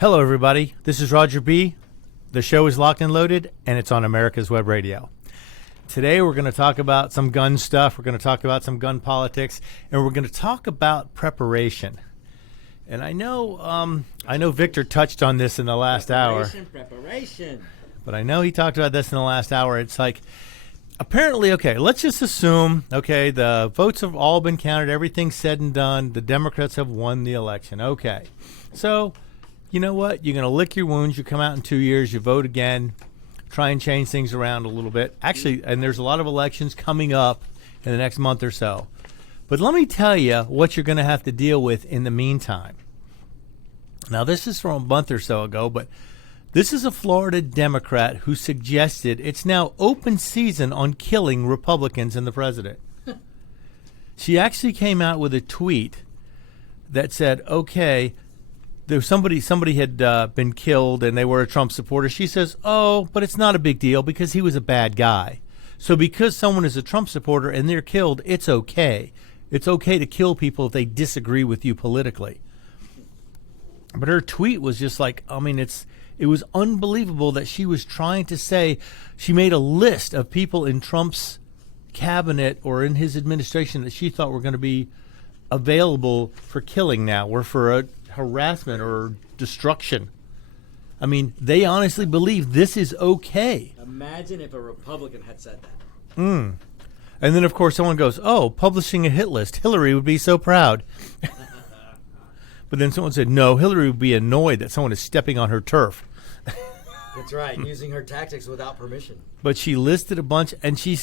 Hello, everybody. This is Roger B. The show is Locked and Loaded, and it's on America's Web Radio. Today, we're going to talk about some gun stuff. We're going to talk about some gun politics, and we're going to talk about preparation. And I know Victor touched on this in the last hour. Preparation. But I know he talked about this in the last hour. It's like, apparently, okay, let's just assume, okay, the votes have all been counted. Everything's said and done. The Democrats have won the election. Okay. So, you know what? You're going to lick your wounds. You come out in 2 years. You vote again. Try and change things around a little bit. Actually, and there's a lot of elections coming up in the next month or so. But let me tell you what you're going to have to deal with in the meantime. Now, this is from a month or so ago, but this is a Florida Democrat who suggested it's now open season on killing Republicans and the president. She actually came out with a tweet that said, okay, there was somebody had been killed and they were a Trump supporter. She says, oh, but it's not a big deal because he was a bad guy. So because someone is a Trump supporter and they're killed, it's okay. It's okay to kill people if they disagree with you politically. But her tweet was just like, I mean, it was unbelievable that she was trying to say, she made a list of people in Trump's cabinet or in his administration that she thought were going to be available for killing now or for a harassment or destruction. I mean, they honestly believe this is okay. Imagine if a Republican had said that. And then, of course, someone goes, oh, publishing a hit list. Hillary would be so proud. But then someone said, no, Hillary would be annoyed that someone is stepping on her turf. That's right, using her tactics without permission. But she listed a bunch, and she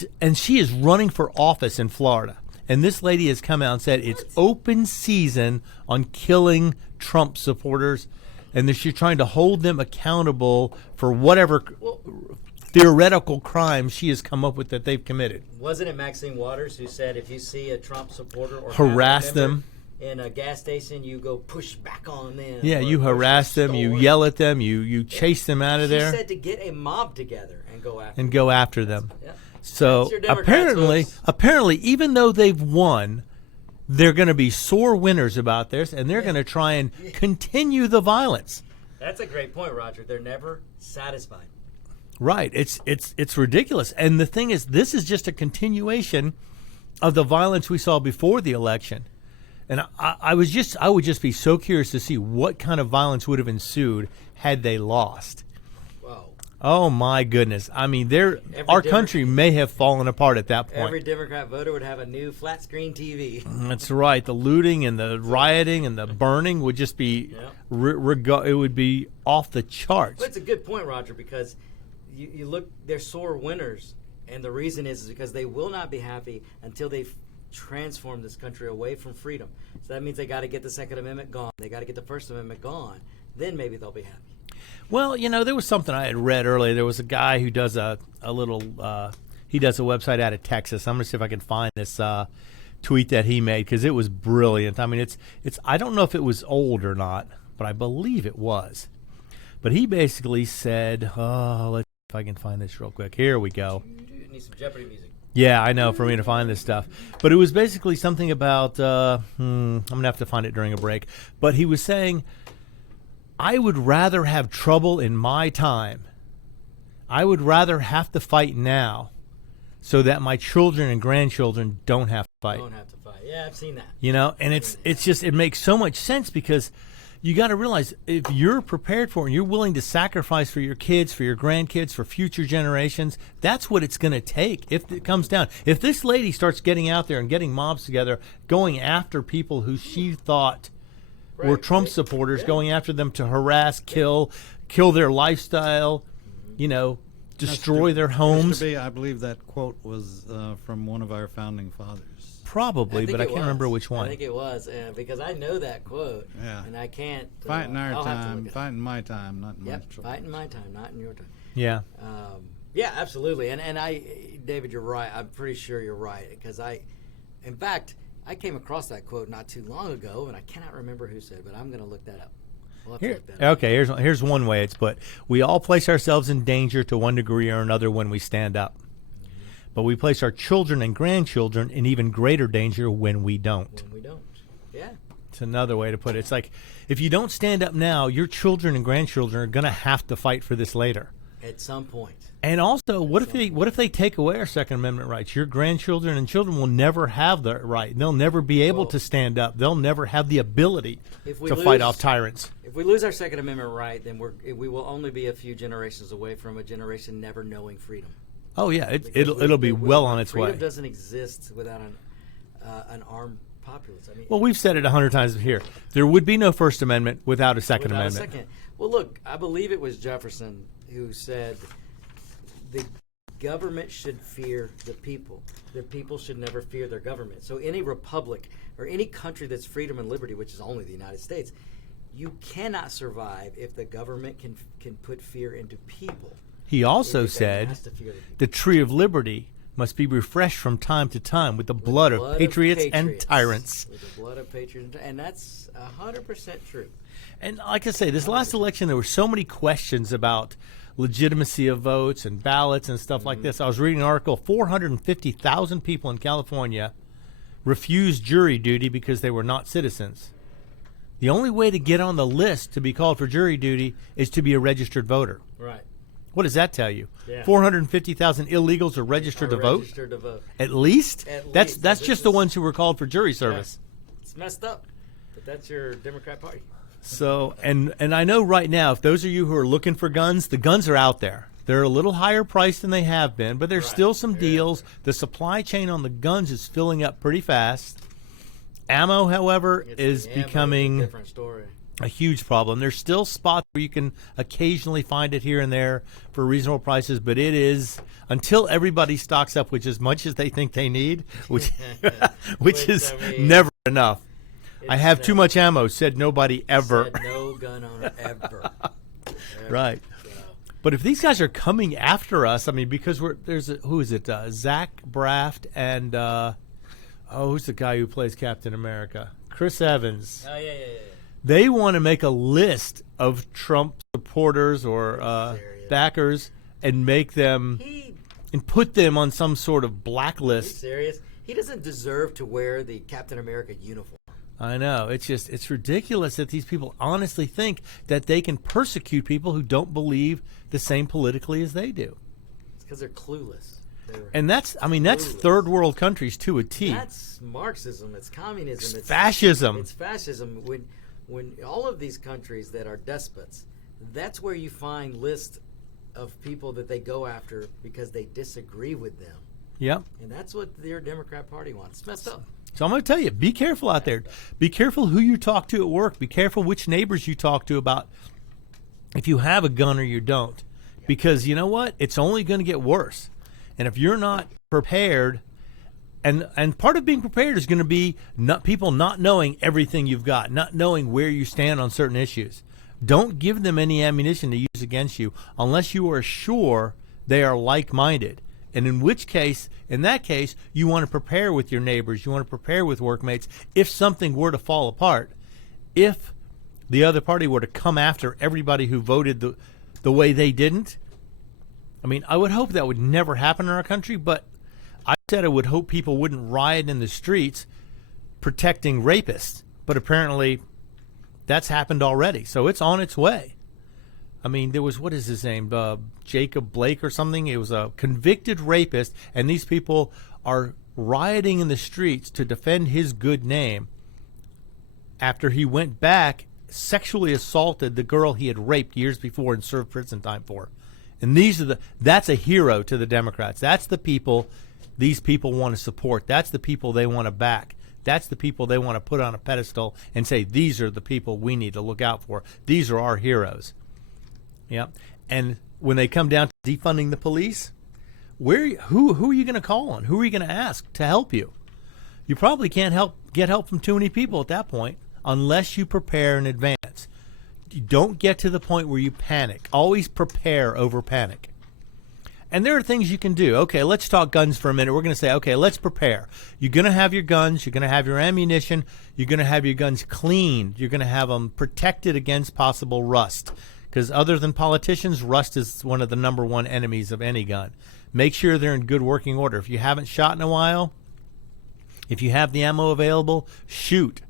is running for office in Florida. And this lady has come out and said it's open season on killing Trump supporters, and that she's trying to hold them accountable for whatever theoretical crimes she has come up with that they've committed. Wasn't it Maxine Waters who said if you see a Trump supporter or harass them in a gas station, you go push back on them? Yeah, you harass them, you yell at them, you chase them out of there. She said to get a mob together and go after them. Yeah. So apparently, even though they've won, they're going to be sore winners about this, and they're going to try and continue the violence. That's a great point, Roger. They're never satisfied. Right. It's ridiculous. And the thing is, this is just a continuation of the violence we saw before the election. And I would just be so curious to see what kind of violence would have ensued had they lost. Wow. Oh my goodness! I mean, our country may have fallen apart at that point. Every Democrat voter would have a new flat screen TV. That's right. The looting and the rioting and the burning would just be, it would be off the charts. Well, it's a good point, Roger, because you look, they're sore winners, and the reason is because they will not be happy until they've transformed this country away from freedom. So that means they got to get the Second Amendment gone. They got to get the First Amendment gone. Then maybe they'll be happy. Well, there was something I had read earlier. There was a guy who does he does a website out of Texas. I'm going to see if I can find this tweet that he made because it was brilliant. I mean, it's I don't know if it was old or not, but I believe it was. But he basically said, let's see if I can find this real quick. Here we go. You need some Jeopardy music. Yeah, I know, for me to find this stuff. But it was basically something about, I'm going to have to find it during a break. But he was saying, I would rather have trouble in my time. I would rather have to fight now so that my children and grandchildren don't have to fight. Yeah, I've seen that. And it makes so much sense because you got to realize if you're prepared for it and you're willing to sacrifice for your kids, for your grandkids, for future generations, that's what it's going to take if it comes down. If this lady starts getting out there and getting mobs together, going after people who she thought were Trump supporters, going after them to harass, kill their lifestyle, destroy their homes. I believe that quote was from one of our founding fathers. Probably, but I can't remember which one. I think it was, because I know that quote, and I can't. Fighting our time, fighting my time, not in my time. Fighting my time, not in your time. Yeah. Yeah, absolutely. And David, you're right. I'm pretty sure you're right, because in fact, I came across that quote not too long ago, and I cannot remember who said it, but I'm going to look that up. Okay, here's one way it's put. We all place ourselves in danger to one degree or another when we stand up. But we place our children and grandchildren in even greater danger when we don't. Yeah. It's another way to put it. It's like if you don't stand up now, your children and grandchildren are going to have to fight for this later. At some point. And also, what if they take away our Second Amendment rights? Your grandchildren and children will never have the right. They'll never be able to stand up. They'll never have the ability to fight off tyrants. If we lose our Second Amendment right, then we will only be a few generations away from a generation never knowing freedom. Oh yeah, it'll be well on its way. Freedom doesn't exist without an armed populace. I mean, well, we've said it 100 times here. There would be no First Amendment without a Second Amendment. Well, look, I believe it was Jefferson who said the government should fear the people. The people should never fear their government. So any republic or any country that's freedom and liberty, which is only the United States, you cannot survive if the government can put fear into people. He also said the tree of liberty must be refreshed from time to time with the blood of patriots and tyrants. With the blood of patriots, and that's 100% true. And like I say, this last election, there were so many questions about legitimacy of votes and ballots and stuff like this. I was reading an article, 450,000 people in California refused jury duty because they were not citizens. The only way to get on the list to be called for jury duty is to be a registered voter. Right. What does that tell you? Yeah. 450,000 illegals are registered to vote? Registered to vote. At least? At That's least. just the ones who were called for jury service. Yeah. It's messed up, but that's your Democrat Party. So, and I know right now, if those of you who are looking for guns, the guns are out there. They're a little higher priced than they have been, but there's still some deals. The supply chain on the guns is filling up pretty fast. Ammo, however, is becoming a different story. A huge problem. There's still spots where you can occasionally find it here and there for reasonable prices, but it is, until everybody stocks up with as much as they think they need, which is never enough. I have too much ammo, said nobody ever. Said no gun owner ever. Right. But if these guys are coming after us, I mean, because who is it? Zach Braff and who's the guy who plays Captain America? Chris Evans. Oh yeah. They want to make a list of Trump supporters or backers and make them and put them on some sort of blacklist. Are you serious? He doesn't deserve to wear the Captain America uniform. I know. It's ridiculous that these people honestly think that they can persecute people who don't believe the same politically as they do. It's because they're clueless. And that's third world countries to a T. That's Marxism. It's communism. It's fascism. It's fascism. When all of these countries that are despots, that's where you find lists of people that they go after because they disagree with them. Yep. And that's what their Democrat Party wants. It's messed up. So I'm going to tell you, be careful out there. Be careful who you talk to at work. Be careful which neighbors you talk to about if you have a gun or you don't. Because you know what? It's only going to get worse. And if you're not prepared, and part of being prepared is going to be people not knowing everything you've got, not knowing where you stand on certain issues. Don't give them any ammunition to use against you unless you are sure they are like-minded. And in that case, you want to prepare with your neighbors. You want to prepare with workmates. If something were to fall apart, if the other party were to come after everybody who voted the way they didn't, I mean, I would hope that would never happen in our country, but I said I would hope people wouldn't riot in the streets protecting rapists. But apparently that's happened already. So it's on its way. I mean, there was, what is his name? Jacob Blake or something. It was a convicted rapist, and these people are rioting in the streets to defend his good name after he went back, sexually assaulted the girl he had raped years before and served prison time for. And that's a hero to the Democrats. That's the people these people want to support. That's the people they want to back. That's the people they want to put on a pedestal and say, these are the people we need to look out for. These are our heroes. Yeah, and when they come down to defunding the police, who are you going to call on? Who are you going to ask to help you? You probably can't get help from too many people at that point unless you prepare in advance. You don't get to the point where you panic. Always prepare over panic. And there are things you can do. Okay, let's talk guns for a minute. We're going to say, okay, let's prepare. You're going to have your guns. You're going to have your ammunition. You're going to have your guns cleaned. You're going to have them protected against possible rust. Because other than politicians, rust is one of the number one enemies of any gun. Make sure they're in good working order. If you haven't shot in a while, if you have the ammo available, shoot.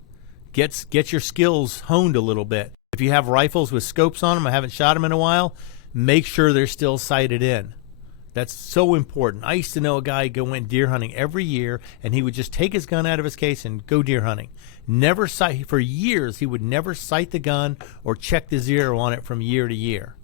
Get your skills honed a little bit. If you have rifles with scopes on them, I haven't shot them in a while, make sure they're still sighted in. That's so important. I used to know a guy who went deer hunting every year, and he would just take his gun out of his case and go deer hunting. Never sight. For years, he would never sight the gun or check the zero on it from year to year.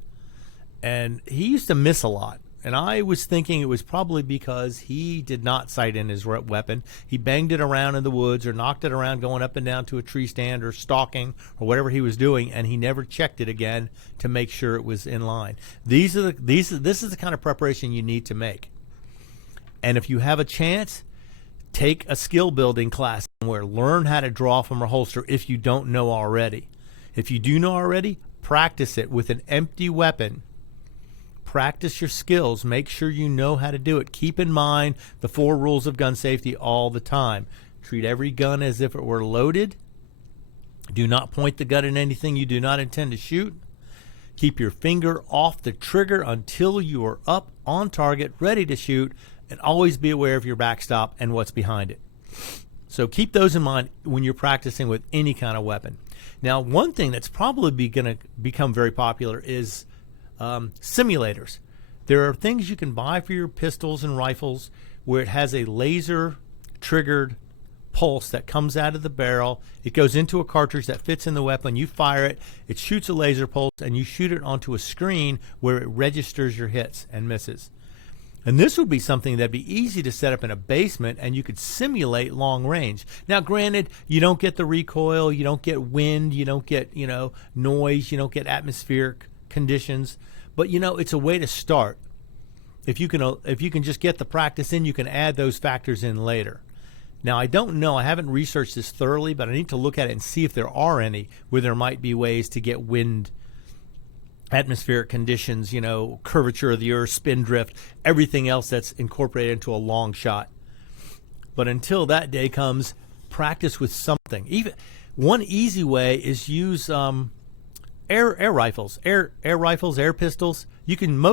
And he used to miss a lot. And I was thinking it was probably because he did not sight in his weapon. He banged it around in the woods or knocked it around going up and down to a tree stand or stalking or whatever he was doing, and he never checked it again to make sure it was in line. This is the kind of preparation you need to make. And if you have a chance, take a skill building class somewhere. Learn how to draw from a holster if you don't know already. If you do know already, practice it with an empty weapon. Practice your skills. Make sure you know how to do it. Keep in mind the 4 rules of gun safety all the time. Treat every gun as if it were loaded. Do not point the gun at anything you do not intend to shoot. Keep your finger off the trigger until you are up on target, ready to shoot, and always be aware of your backstop and what's behind it. So keep those in mind when you're practicing with any kind of weapon. Now, one thing that's probably going to become very popular is simulators. There are things you can buy for your pistols and rifles where it has a laser triggered pulse that comes out of the barrel. It goes into a cartridge that fits in the weapon. You fire it, it shoots a laser pulse, and you shoot it onto a screen where it registers your hits and misses. And this would be something that'd be easy to set up in a basement, and you could simulate long range. Now, granted, you don't get the recoil, you don't get wind, you don't get, noise, you don't get atmospheric conditions, but it's a way to start. If you can just get the practice in, you can add those factors in later. Now, I don't know, I haven't researched this thoroughly, but I need to look at it and see if there are any where there might be ways to get wind, atmospheric conditions, curvature of the earth, spin drift, everything else that's incorporated into a long shot. But until that day comes, practice with something. Even one easy way is use air rifles, air pistols. You can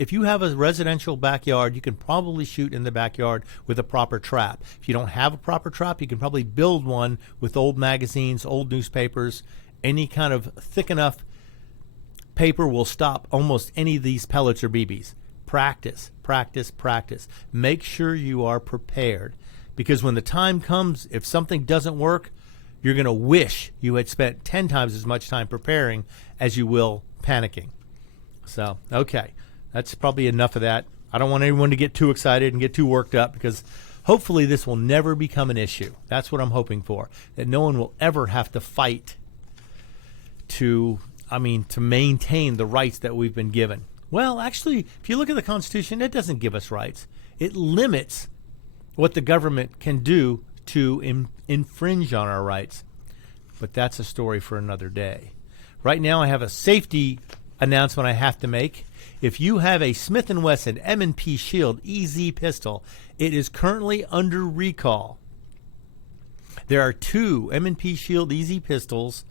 if you have a residential backyard, you can probably shoot in the backyard with a proper trap. If you don't have a proper trap, you can probably build one with old magazines, old newspapers, any kind of thick enough paper will stop almost any of these pellets or BBs. Practice, practice, practice. Make sure you are prepared, because when the time comes, if something doesn't work, you're going to wish you had spent 10 times as much time preparing as you will panicking. So, okay, that's probably enough of that. I don't want anyone to get too excited and get too worked up, because hopefully this will never become an issue. That's what I'm hoping for, that no one will ever have to fight to maintain the rights that we've been given. Well, actually, if you look at the Constitution, it doesn't give us rights. It limits what the government can do to infringe on our rights. But that's a story for another day. Right now, I have a safety announcement I have to make. If you have a Smith & Wesson M&P Shield EZ pistol, it is currently under recall. There are 2 M&P Shield EZ pistols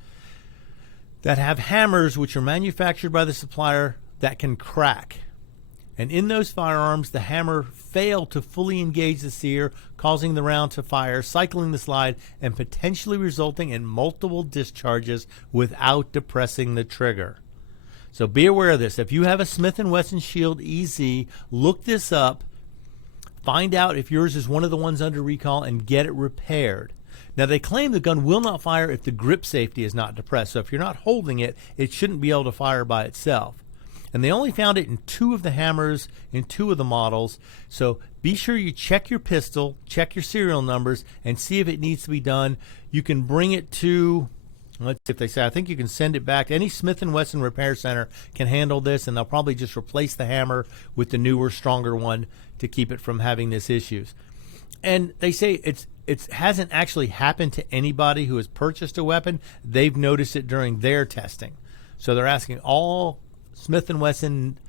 that have hammers which are manufactured by the supplier that can crack. And in those firearms, the hammer failed to fully engage the sear, causing the round to fire, cycling the slide, and potentially resulting in multiple discharges without depressing the trigger. So be aware of this. If you have a Smith & Wesson Shield EZ, look this up, find out if yours is one of the ones under recall, and get it repaired. Now, they claim the gun will not fire if the grip safety is not depressed. So if you're not holding it, it shouldn't be able to fire by itself. And they only found it in 2 of the hammers, in 2 of the models. So be sure you check your pistol, check your serial numbers, and see if it needs to be done. You can bring it to, let's see if they say, I think you can send it back. Any Smith & Wesson repair center can handle this, and they'll probably just replace the hammer with the newer, stronger one to keep it from having these issues. And they say it hasn't actually happened to anybody who has purchased a weapon. They've noticed it during their testing. So they're asking all Smith & Wesson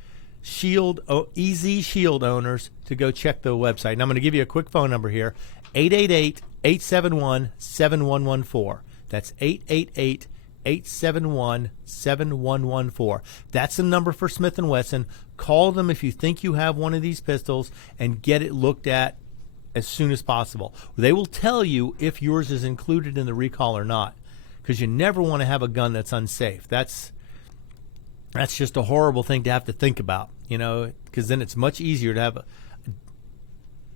Shield, EZ Shield owners to go check the website. And I'm going to give you a quick phone number here, 888-871-7114. That's 888-871-7114. That's the number for Smith & Wesson. Call them if you think you have one of these pistols and get it looked at as soon as possible. They will tell you if yours is included in the recall or not. because you never want to have a gun that's unsafe. That's just a horrible thing to have to think about, because then it's much easier to have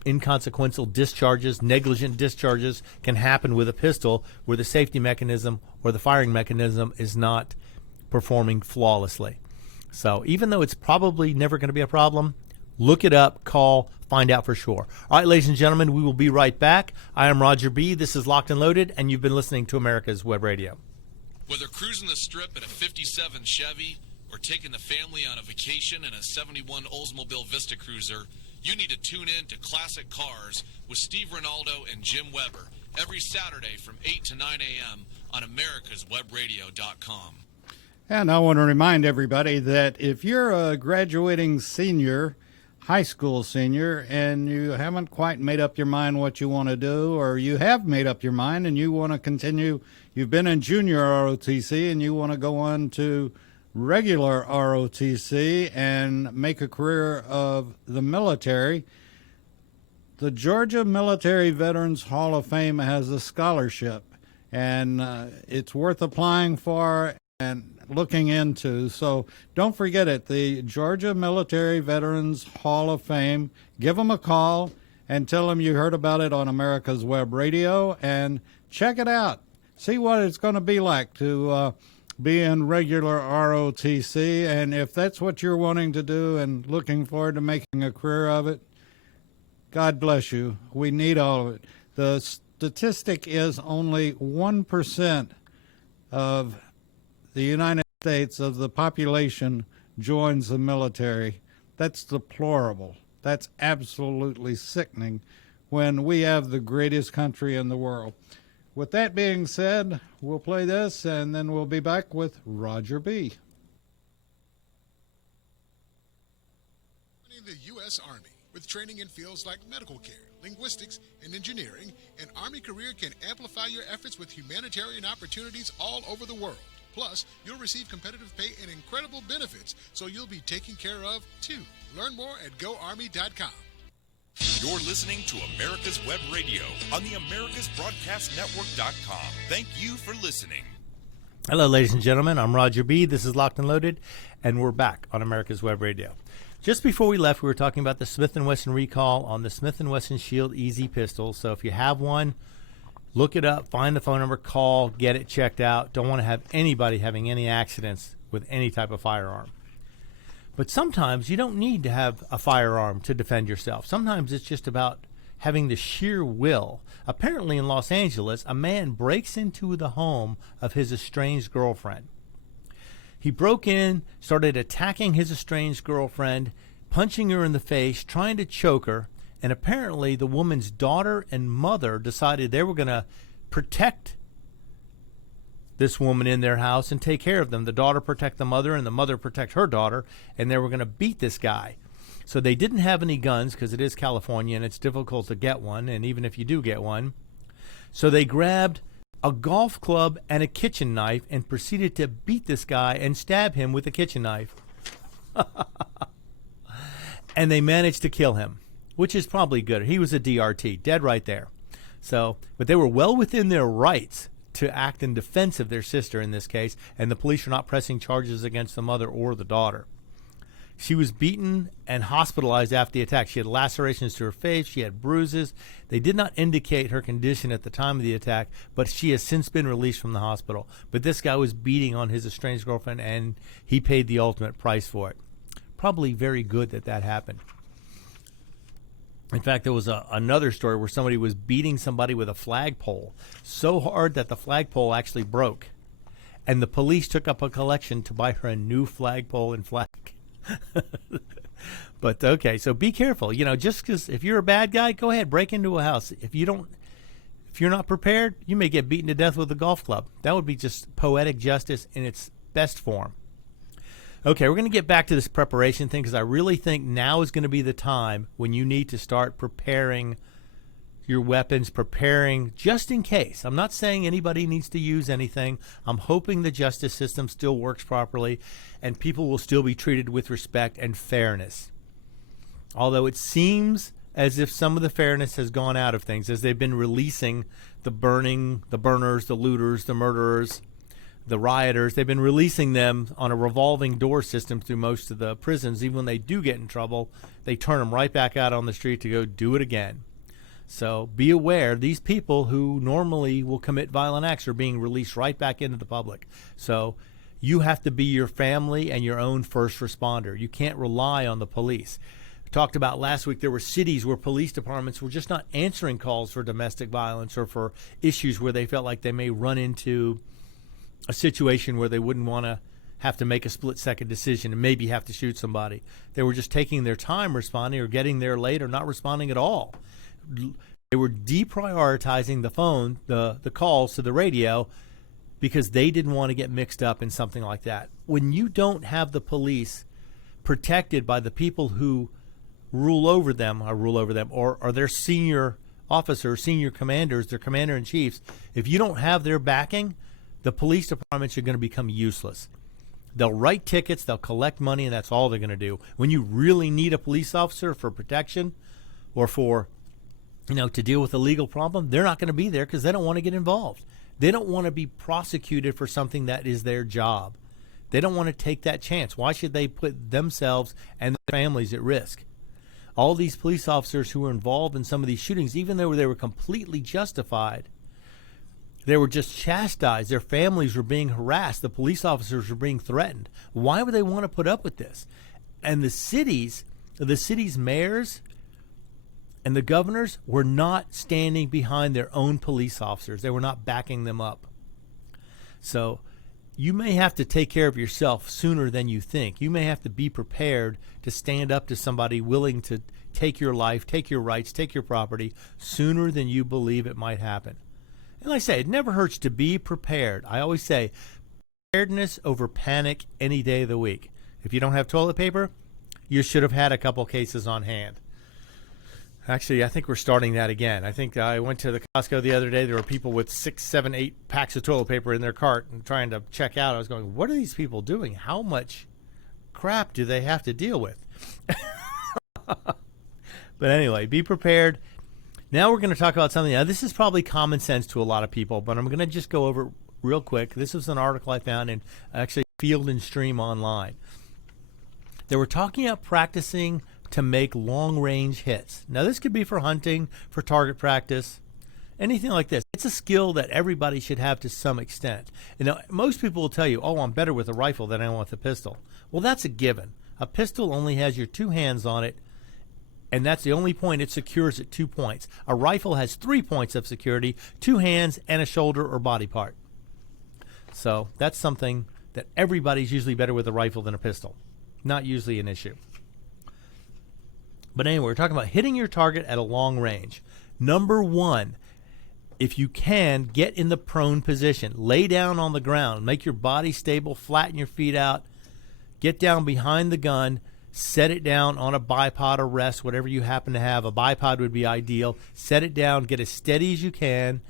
inconsequential discharges. Negligent discharges can happen with a pistol where the safety mechanism or the firing mechanism is not performing flawlessly. So even though it's probably never going to be a problem, look it up, call, find out for sure. All right, ladies and gentlemen, we will be right back. I am Roger B. This is Locked and Loaded, and you've been listening to America's Web Radio. Whether cruising the strip in a 57 Chevy or taking the family on a vacation in a 71 Oldsmobile Vista Cruiser, you need to tune in to Classic Cars with Steve Ronaldo and Jim Weber every Saturday from 8 to 9 a.m. on americaswebradio.com. And I want to remind everybody that if you're a graduating senior, high school senior, and you haven't quite made up your mind what you want to do, or you have made up your mind and you want to continue, you've been in junior ROTC and you want to go on to regular ROTC and make a career of the military, the Georgia Military Veterans Hall of Fame has a scholarship, and it's worth applying for and looking into. So don't forget it, the Georgia Military Veterans Hall of Fame. Give them a call and tell them you heard about it on America's Web Radio, and check it out. See what it's going to be like to be in regular ROTC, and if that's what you're wanting to do and looking forward to making a career of it, God bless you. We need all of it. The statistic is only 1% of the United States of the population joins the military. That's deplorable. That's absolutely sickening when we have the greatest country in the world. With that being said, we'll play this, and then we'll be back with Roger B. The U.S. Army. With training in fields like medical care, linguistics, and engineering, an Army career can amplify your efforts with humanitarian opportunities all over the world. Plus, you'll receive competitive pay and incredible benefits, so you'll be taken care of, too. Learn more at GoArmy.com. You're listening to America's Web Radio on the AmericasBroadcastNetwork.com. Thank you for listening. Hello, ladies and gentlemen. I'm Roger B. This is Locked and Loaded, and we're back on America's Web Radio. Just before we left, we were talking about the Smith & Wesson recall on the Smith & Wesson Shield Easy pistol. So if you have one, look it up, find the phone number, call, get it checked out. Don't want to have anybody having any accidents with any type of firearm. But sometimes you don't need to have a firearm to defend yourself. Sometimes it's just about having the sheer will. Apparently in Los Angeles, a man breaks into the home of his estranged girlfriend. He broke in, started attacking his estranged girlfriend, punching her in the face, trying to choke her, and apparently the woman's daughter and mother decided they were going to protect this woman in their house and take care of them. The daughter protect the mother and the mother protect her daughter, and they were going to beat this guy. So they didn't have any guns because it is California and it's difficult to get one, and even if you do get one. So they grabbed a golf club and a kitchen knife and proceeded to beat this guy and stab him with a kitchen knife. And they managed to kill him, which is probably good. He was a DRT, dead right there. So, but they were well within their rights to act in defense of their sister in this case, and the police are not pressing charges against the mother or the daughter. She was beaten and hospitalized after the attack. She had lacerations to her face. She had bruises. They did not indicate her condition at the time of the attack, but she has since been released from the hospital. But this guy was beating on his estranged girlfriend, and he paid the ultimate price for it. Probably very good that that happened. In fact, there was another story where somebody was beating somebody with a flagpole so hard that the flagpole actually broke. And the police took up a collection to buy her a new flagpole and flag. But okay, so be careful. Just because if you're a bad guy, go ahead, break into a house. If you're not prepared, you may get beaten to death with a golf club. That would be just poetic justice in its best form. Okay, we're going to get back to this preparation thing because I really think now is going to be the time when you need to start preparing your weapons, preparing just in case. I'm not saying anybody needs to use anything. I'm hoping the justice system still works properly and people will still be treated with respect and fairness. Although it seems as if some of the fairness has gone out of things as they've been releasing the burners, the looters, the murderers, the rioters. They've been releasing them on a revolving door system through most of the prisons. Even when they do get in trouble, they turn them right back out on the street to go do it again. So be aware, these people who normally will commit violent acts are being released right back into the public. So you have to be your family and your own first responder. You can't rely on the police. We talked about last week, there were cities where police departments were just not answering calls for domestic violence or for issues where they felt like they may run into a situation where they wouldn't want to have to make a split-second decision and maybe have to shoot somebody. They were just taking their time responding or getting there late or not responding at all. They were deprioritizing the phone, the calls to the radio, because they didn't want to get mixed up in something like that. When you don't have the police protected by the people who rule over them, or their senior officers, senior commanders, their commander-in-chiefs, if you don't have their backing, the police departments are going to become useless. They'll write tickets, they'll collect money, and that's all they're going to do. When you really need a police officer for protection or for, to deal with a legal problem, they're not going to be there because they don't want to get involved. They don't want to be prosecuted for something that is their job. They don't want to take that chance. Why should they put themselves and their families at risk? All these police officers who were involved in some of these shootings, even though they were completely justified, they were just chastised. Their families were being harassed. The police officers were being threatened. Why would they want to put up with this? And the city's mayors and the governors were not standing behind their own police officers. They were not backing them up. So you may have to take care of yourself sooner than you think. You may have to be prepared to stand up to somebody willing to take your life, take your rights, take your property sooner than you believe it might happen. And like I say, it never hurts to be prepared. I always say preparedness over panic any day of the week. If you don't have toilet paper, you should have had a couple cases on hand. Actually, I think we're starting that again. I think I went to the Costco the other day. There were people with 6, 7, 8 packs of toilet paper in their cart and trying to check out. I was going, what are these people doing? How much crap do they have to deal with? But anyway, be prepared. Now we're going to talk about something. Now, this is probably common sense to a lot of people, but I'm going to just go over it real quick. This was an article I found in actually Field and Stream online. They were talking about practicing to make long-range hits. Now, this could be for hunting, for target practice, anything like this. It's a skill that everybody should have to some extent. Most people will tell you, oh, I'm better with a rifle than I am with a pistol. Well, that's a given. A pistol only has your 2 hands on it, and that's the only point it secures at 2 points. A rifle has 3 points of security, 2 hands, and a shoulder or body part. So that's something that everybody's usually better with a rifle than a pistol. Not usually an issue. But anyway, we're talking about hitting your target at a long range. Number 1, if you can, get in the prone position. Lay down on the ground. Make your body stable. Flatten your feet out. Get down behind the gun. Set it down on a bipod or rest, whatever you happen to have. A bipod would be ideal. Set it down. Get as steady as you can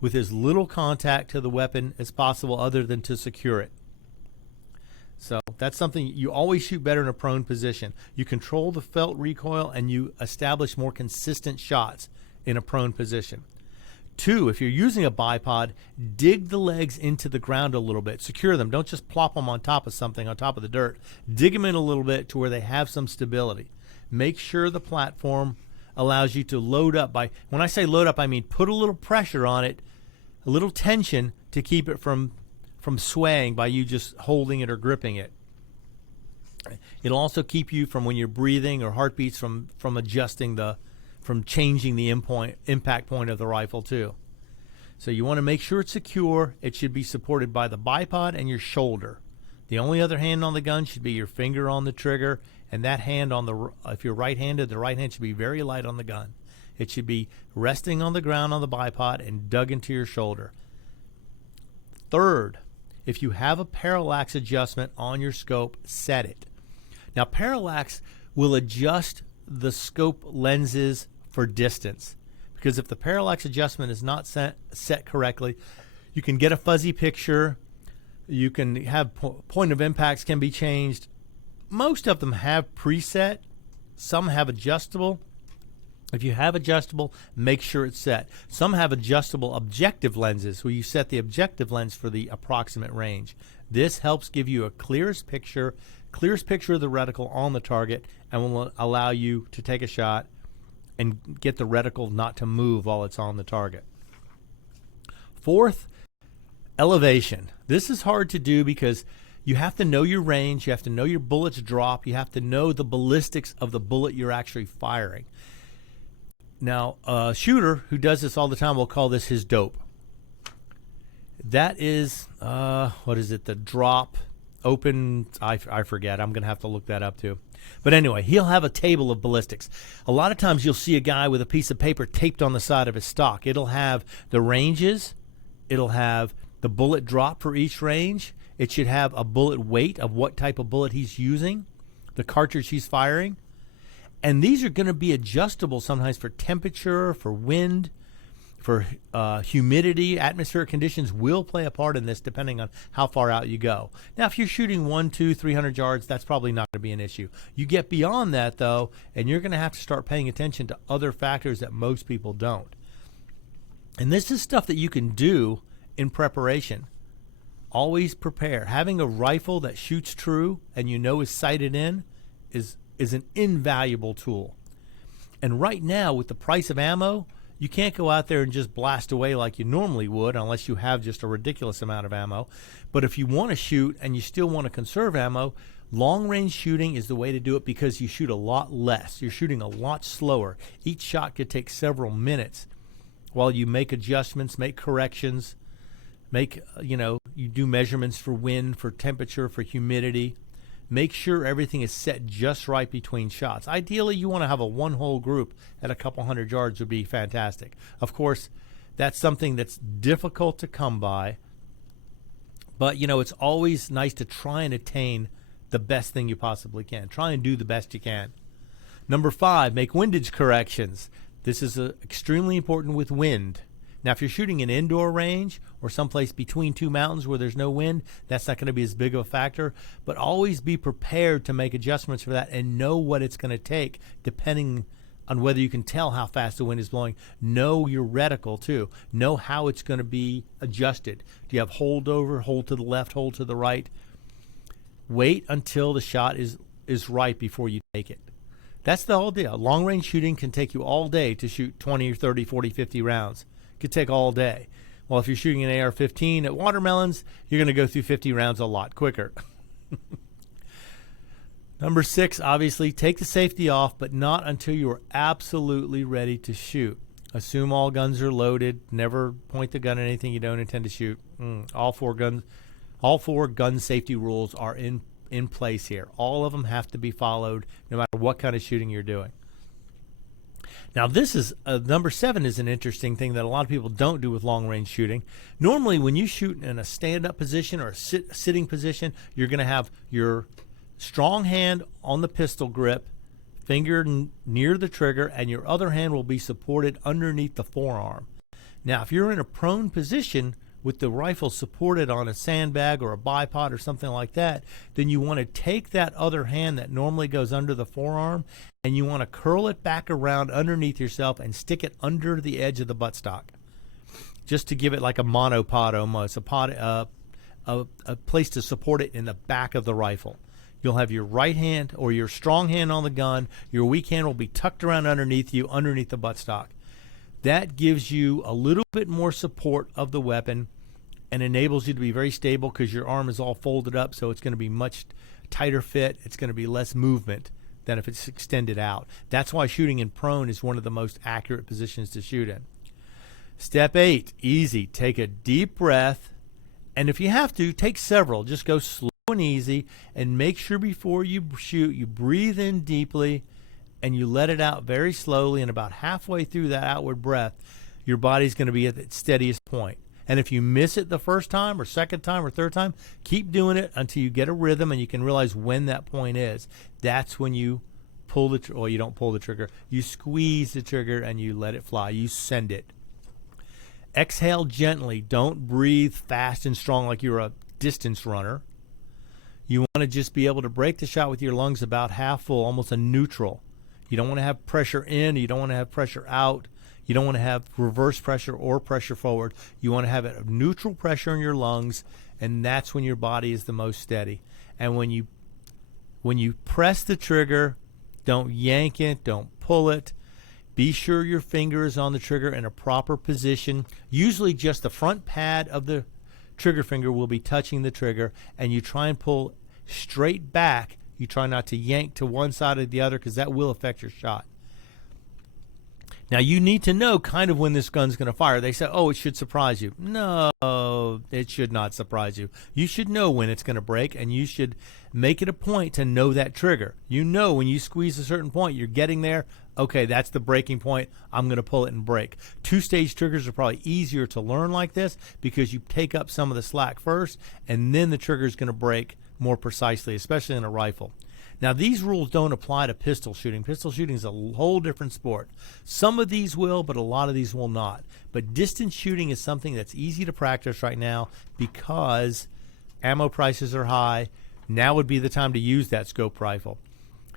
with as little contact to the weapon as possible other than to secure it. So that's something you always shoot better in a prone position. You control the felt recoil and you establish more consistent shots in a prone position. 2, if you're using a bipod, dig the legs into the ground a little bit. Secure them. Don't just plop them on top of something, on top of the dirt. Dig them in a little bit to where they have some stability. Make sure the platform allows you to load up. When I say load up, I mean put a little pressure on it, a little tension to keep it from swaying by you just holding it or gripping it. It'll also keep you from, when you're breathing or heartbeats, from changing the impact point of the rifle too. So you want to make sure it's secure. It should be supported by the bipod and your shoulder. The only other hand on the gun should be your finger on the trigger, and that hand if you're right-handed, the right hand should be very light on the gun. It should be resting on the ground on the bipod and dug into your shoulder. 3rd, if you have a parallax adjustment on your scope, set it. Now, parallax will adjust the scope lenses for distance, because if the parallax adjustment is not set correctly, you can get a fuzzy picture. You can have point of impacts can be changed. Most of them have preset. Some have adjustable. If you have adjustable, make sure it's set. Some have adjustable objective lenses where you set the objective lens for the approximate range. This helps give you a clearest picture of the reticle on the target and will allow you to take a shot and get the reticle not to move while it's on the target. Fourth, elevation. This is hard to do because you have to know your range, you have to know your bullet's drop, you have to know the ballistics of the bullet you're actually firing. Now, a shooter who does this all the time will call this his dope. That is, what is it, the drop, open, I forget. I'm going to have to look that up too. But anyway, he'll have a table of ballistics. A lot of times you'll see a guy with a piece of paper taped on the side of his stock. It'll have the ranges. It'll have the bullet drop for each range. It should have a bullet weight of what type of bullet he's using, the cartridge he's firing. And these are going to be adjustable sometimes for temperature, for wind, for humidity. Atmospheric conditions will play a part in this depending on how far out you go. Now, if you're shooting 100, 200, 300 yards, that's probably not going to be an issue. You get beyond that, though, and you're going to have to start paying attention to other factors that most people don't. And this is stuff that you can do in preparation. Always prepare. Having a rifle that shoots true and you know is sighted in is an invaluable tool. And right now, with the price of ammo, you can't go out there and just blast away like you normally would unless you have just a ridiculous amount of ammo. But if you want to shoot and you still want to conserve ammo, long-range shooting is the way to do it because you shoot a lot less. You're shooting a lot slower. Each shot could take several minutes while you make adjustments, make corrections, you do measurements for wind, for temperature, for humidity. Make sure everything is set just right between shots. Ideally, you want to have a one-hole group at a couple hundred yards would be fantastic. Of course, that's something that's difficult to come by, but it's always nice to try and attain the best thing you possibly can. Try and do the best you can. Number 5, make windage corrections. This is extremely important with wind. Now, if you're shooting an indoor range or someplace between two mountains where there's no wind, that's not going to be as big of a factor. But always be prepared to make adjustments for that and know what it's going to take depending on whether you can tell how fast the wind is blowing. Know your reticle, too. Know how it's going to be adjusted. Do you have hold over, hold to the left, hold to the right? Wait until the shot is right before you take it. That's the whole deal. Long-range shooting can take you all day to shoot 20 or 30, 40, 50 rounds. Could take all day. Well, if you're shooting an AR-15 at watermelons, you're going to go through 50 rounds a lot quicker. Number 6, obviously, take the safety off, but not until you are absolutely ready to shoot. Assume all guns are loaded. Never point the gun at anything you don't intend to shoot. All four gun safety rules are in place here. All of them have to be followed, no matter what kind of shooting you're doing. Now, this is number 7 is an interesting thing that a lot of people don't do with long-range shooting. Normally, when you shoot in a stand-up position or a sitting position, you're going to have your strong hand on the pistol grip, finger near the trigger, and your other hand will be supported underneath the forearm. Now, if you're in a prone position with the rifle supported on a sandbag or a bipod or something like that, then you want to take that other hand that normally goes under the forearm and you want to curl it back around underneath yourself and stick it under the edge of the buttstock, just to give it like a monopod almost, a place to support it in the back of the rifle. You'll have your right hand or your strong hand on the gun. Your weak hand will be tucked around underneath you, underneath the buttstock. That gives you a little bit more support of the weapon and enables you to be very stable because your arm is all folded up, so it's going to be much tighter fit. It's going to be less movement than if it's extended out. That's why shooting in prone is one of the most accurate positions to shoot in. Step 8, easy. Take a deep breath, and if you have to, take several. Just go slow and easy, and make sure before you shoot, you breathe in deeply, and you let it out very slowly, and about halfway through that outward breath, your body's going to be at its steadiest point. And if you miss it the first time or second time or third time, keep doing it until you get a rhythm and you can realize when that point is. That's when you pull the trigger, or you don't pull the trigger. You squeeze the trigger and you let it fly. You send it. Exhale gently. Don't breathe fast and strong like you're a distance runner. You want to just be able to break the shot with your lungs about half full, almost a neutral. You don't want to have pressure in. You don't want to have pressure out. You don't want to have reverse pressure or pressure forward. You want to have a neutral pressure in your lungs, and that's when your body is the most steady. And when you press the trigger, don't yank it, don't pull it. Be sure your finger is on the trigger in a proper position. Usually just the front pad of the trigger finger will be touching the trigger, and you try and pull straight back. You try not to yank to one side or the other because that will affect your shot. Now, you need to know kind of when this gun's going to fire. They say, oh, it should surprise you. No, it should not surprise you. You should know when it's going to break, and you should make it a point to know that trigger. You know when you squeeze a certain point, you're getting there. Okay, that's the breaking point. I'm going to pull it and break. Two-stage triggers are probably easier to learn like this because you take up some of the slack first, and then the trigger is going to break more precisely, especially in a rifle. Now, these rules don't apply to pistol shooting. Pistol shooting is a whole different sport. Some of these will, but a lot of these will not. But distance shooting is something that's easy to practice right now because ammo prices are high. Now would be the time to use that scope rifle.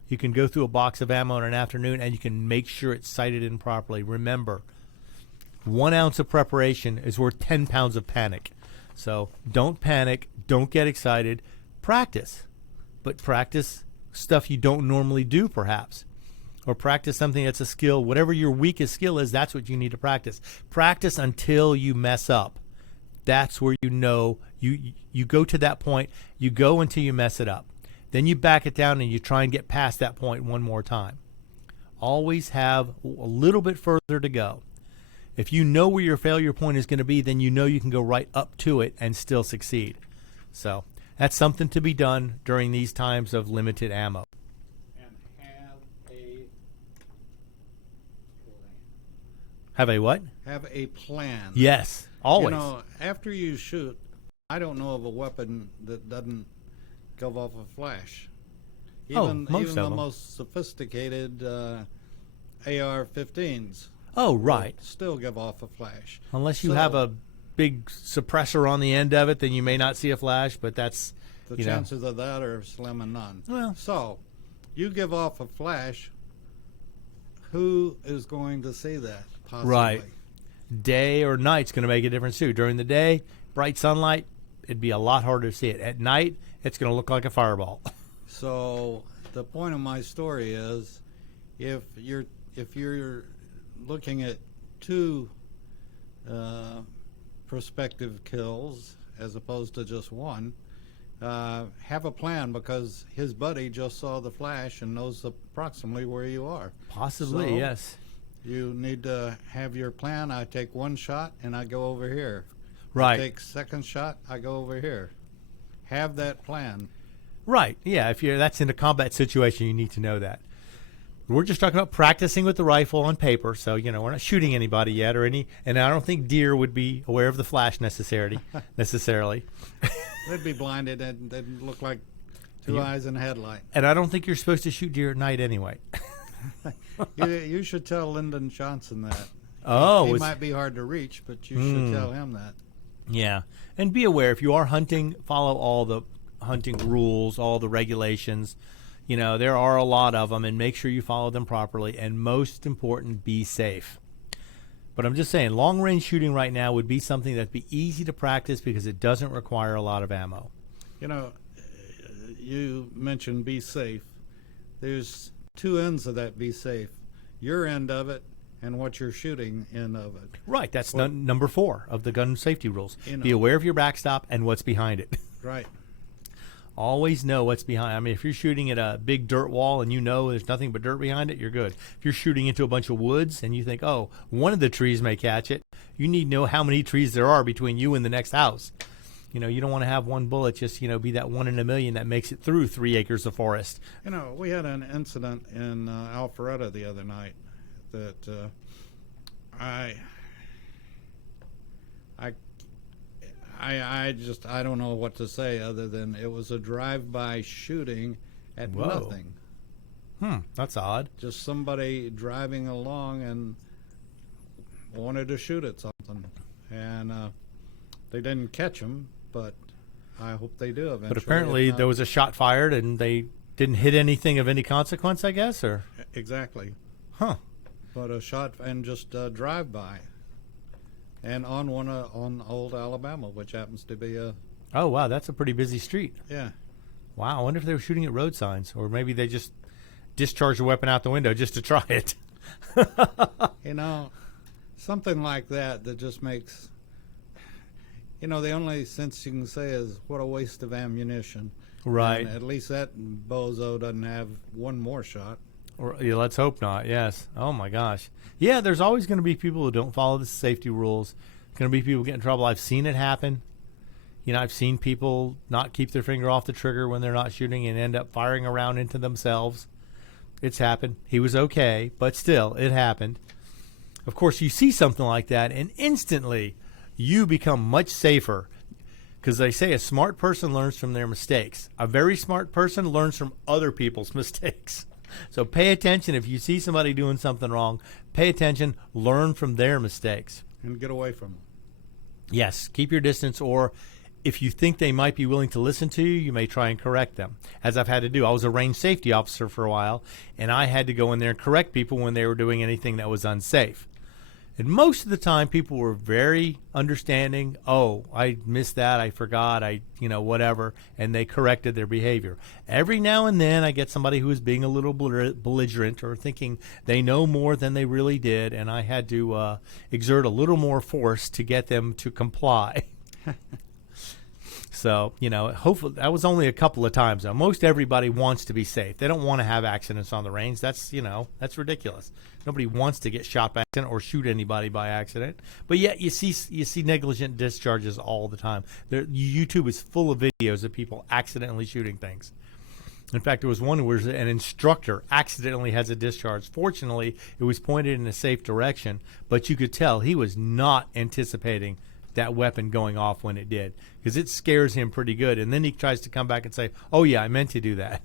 You can go through a box of ammo in an afternoon, and you can make sure it's sighted in properly. Remember, 1 ounce of preparation is worth 10 pounds of panic. So don't panic. Don't get excited. Practice. But practice stuff you don't normally do, perhaps, or practice something that's a skill. Whatever your weakest skill is, that's what you need to practice. Practice until you mess up. That's where you know you go to that point. You go until you mess it up. Then you back it down and you try and get past that point one more time. Always have a little bit further to go. If you know where your failure point is going to be, then you know you can go right up to it and still succeed. So that's something to be done during these times of limited ammo. And have a plan. Have a what? Have a plan. Yes, always. You know, after you shoot, I don't know of a weapon that doesn't give off a flash. Even most of the them. most sophisticated AR-15s. Oh, right. Still give off a flash. Unless you have a big suppressor on the end of it, then you may not see a flash, but that's, The you know. chances of that are slim and none. Well. So, you give off a flash, who is going to see that, possibly? Right. Day or night's going to make a difference, too. During the day, bright sunlight, it'd be a lot harder to see it. At night, it's going to look like a fireball. So, the point of my story is, if you're looking at two prospective kills as opposed to just one, have a plan, because his buddy just saw the flash and knows approximately where you are. Possibly, So, yes. You need to have your plan. I take one shot and I go over here. Right. I take second shot, I go over here. Have that plan. Right. Yeah, if that's in a combat situation, you need to know that. We're just talking about practicing with the rifle on paper, so, you know, we're not shooting anybody yet and I don't think deer would be aware of the flash necessarily. They'd be blinded and they'd look like two eyes in a headlight. And I don't think you're supposed to shoot deer at night anyway. You should tell Lyndon Johnson that. Oh. He might be hard to reach, but you should tell him that. Yeah. And be aware, if you are hunting, follow all the hunting rules, all the regulations. You know, there are a lot of them, and make sure you follow them properly. And most important, be safe. But I'm just saying, long-range shooting right now would be something that'd be easy to practice because it doesn't require a lot of ammo. You know, you mentioned be safe. There's two ends of that be safe. Your end of it and what you're shooting end of it. Right. That's number 4 of the gun safety rules. You know. Be aware of your backstop and what's behind it. Right. Always know what's behind. I mean, if you're shooting at a big dirt wall and you know there's nothing but dirt behind it, you're good. If you're shooting into a bunch of woods and you think, oh, one of the trees may catch it, you need to know how many trees there are between you and the next house. You know, you don't want to have one bullet just, be that 1 in a million that makes it through 3 acres of forest. You know, we had an incident in Alpharetta the other night that I don't know what to say other than it was a drive-by shooting at Whoa. nothing. That's odd. Just somebody driving along and wanted to shoot at something. And they didn't catch him, but I hope they do eventually. But apparently If not, there was a shot fired and they Didn't hit anything of any consequence, I guess, or? Exactly. Huh. But a shot and just drive by. And on on Old Alabama, which happens to be a... Oh, wow, that's a pretty busy street. Yeah. Wow, I wonder if they were shooting at road signs, or maybe they just discharged a weapon out the window just to try it. You know, something like that just makes... You know, the only sense you can say is, what a waste of ammunition. Right. And at least that bozo doesn't have one more shot. Or yeah, let's hope not, yes. Oh, my gosh. Yeah, there's always going to be people who don't follow the safety rules. Going to be people get in trouble. I've seen it happen. You know, I've seen people not keep their finger off the trigger when they're not shooting and end up firing around into themselves. It's happened. He was okay, but still, it happened. Of course, you see something like that, and instantly you become much safer, because they say a smart person learns from their mistakes. A very smart person learns from other people's mistakes. So pay attention. If you see somebody doing something wrong, pay attention, learn from their mistakes. And get away from them. Yes, keep your distance, or if you think they might be willing to listen to you, you may try and correct them, as I've had to do. I was a range safety officer for a while, and I had to go in there and correct people when they were doing anything that was unsafe. And most of the time, people were very understanding. Oh, I missed that. I forgot. Whatever. And they corrected their behavior. Every now and then, I get somebody who is being a little belligerent or thinking they know more than they really did, and I had to exert a little more force to get them to comply. So, hopefully that was only a couple of times. Now, most everybody wants to be safe. They don't want to have accidents on the range. That's ridiculous. Nobody wants to get shot by accident or shoot anybody by accident. But yet you see negligent discharges all the time. YouTube is full of videos of people accidentally shooting things. In fact, there was one where an instructor accidentally has a discharge. Fortunately, it was pointed in a safe direction, but you could tell he was not anticipating that weapon going off when it did, because it scares him pretty good. And then he tries to come back and say, oh, yeah, I meant to do that.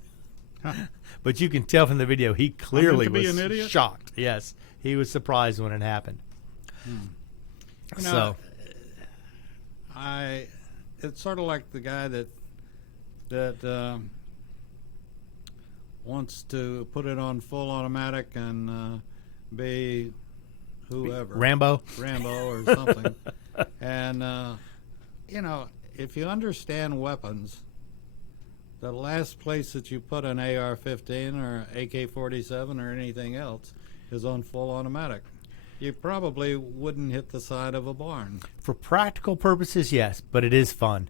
But you can tell from the video he clearly was shocked. Yes, he was surprised when it happened. So it's sort of like the guy that wants to put it on full automatic and be whoever. Rambo or something. And, if you understand weapons, the last place that you put an AR-15 or AK-47 or anything else is on full automatic. You probably wouldn't hit the side of a barn. For practical purposes, yes, but it is fun.